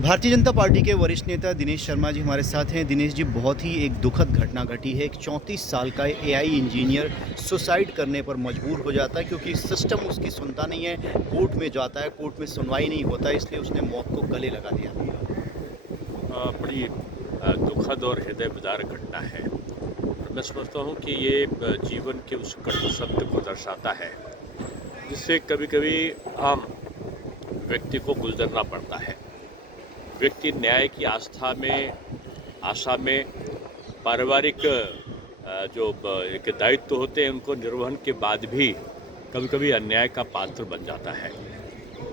Bharatiya Janata party के वरिष्ठ नेता दिनेश शर्मा जी हमारे साथ हैं। दिनेश जी, बहुत ही एक दुखद घटना घटी है। एक 34 साल का एआई इंजीनियर सुसाइड करने पर मजबूर हो जाता है क्योंकि सिस्टम उसकी सुनता नहीं है। कोर्ट में जाता है, कोर्ट में सुनवाई नहीं होता, इसलिए उसने मौत को गले लगा दिया। बड़ी दुखद और हृदय विदारक घटना है। और मैं समझता हूँ कि ये जीवन के उस कटु सत्य को दर्शाता है जिससे कभी कभी आम व्यक्ति को गुजरना पड़ता है। व्यक्ति न्याय की आशा में पारिवारिक एक दायित्व होते हैं उनको निर्वहन के बाद भी कभी कभी अन्याय का पात्र बन जाता है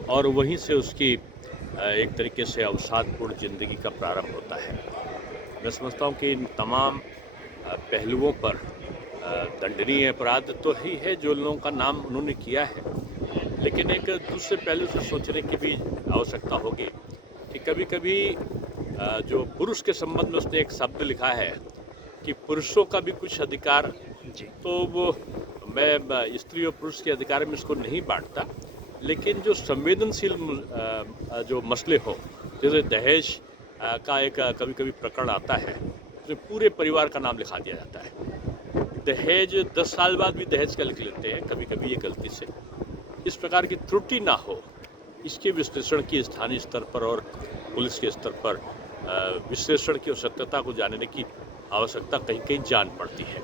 और वहीं से उसकी एक तरीके से अवसादपूर्ण जिंदगी का प्रारंभ होता है। मैं समझता हूँ कि इन तमाम पहलुओं पर दंडनीय अपराध तो ही है जो लोगों का नाम उन्होंने किया है, लेकिन एक दूसरे पहलू से सोचने की भी आवश्यकता होगी कि कभी कभी जो पुरुष के संबंध में उसने एक शब्द लिखा है कि पुरुषों का भी कुछ अधिकार जी। तो वो मैं स्त्री और पुरुष के अधिकार में इसको नहीं बांटता, लेकिन जो संवेदनशील जो मसले हो, जैसे दहेज का एक कभी कभी प्रकरण आता है तो पूरे परिवार का नाम लिखा दिया जाता है। दहेज 10 साल बाद भी दहेज का लिख लेते हैं कभी कभी ये गलती से। इस प्रकार की त्रुटि ना हो, इसके विश्लेषण की स्थानीय स्तर पर और पुलिस के स्तर पर विश्लेषण की सत्यता को जानने की आवश्यकता कहीं कहीं जान पड़ती है।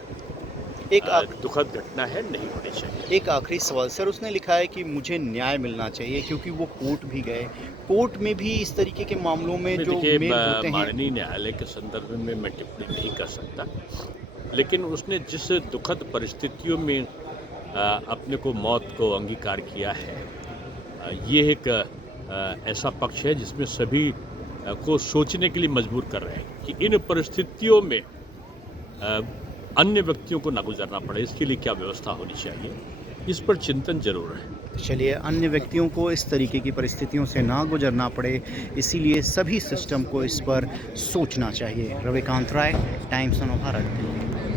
एक दुखद घटना है, नहीं होनी चाहिए। एक आखिरी सवाल सर, उसने लिखा है कि मुझे न्याय मिलना चाहिए क्योंकि वो कोर्ट भी गए, कोर्ट में भी इस तरीके के मामलों में जो देखिए, मेल होते हैं। माननीय न्यायालय के संदर्भ में मैं टिप्पणी नहीं कर सकता, लेकिन उसने जिस दुखद परिस्थितियों में अपने को मौत को अंगीकार किया है, ये एक ऐसा पक्ष है जिसमें सभी को सोचने के लिए मजबूर कर रहे हैं कि इन परिस्थितियों में अन्य व्यक्तियों को ना गुजरना पड़े, इसके लिए क्या व्यवस्था होनी चाहिए, इस पर चिंतन जरूर है। चलिए, अन्य व्यक्तियों को इस तरीके की परिस्थितियों से ना गुजरना पड़े, इसीलिए सभी सिस्टम को इस पर सोचना चाहिए। रविकांत राय, टाइम्स ऑफ भारत।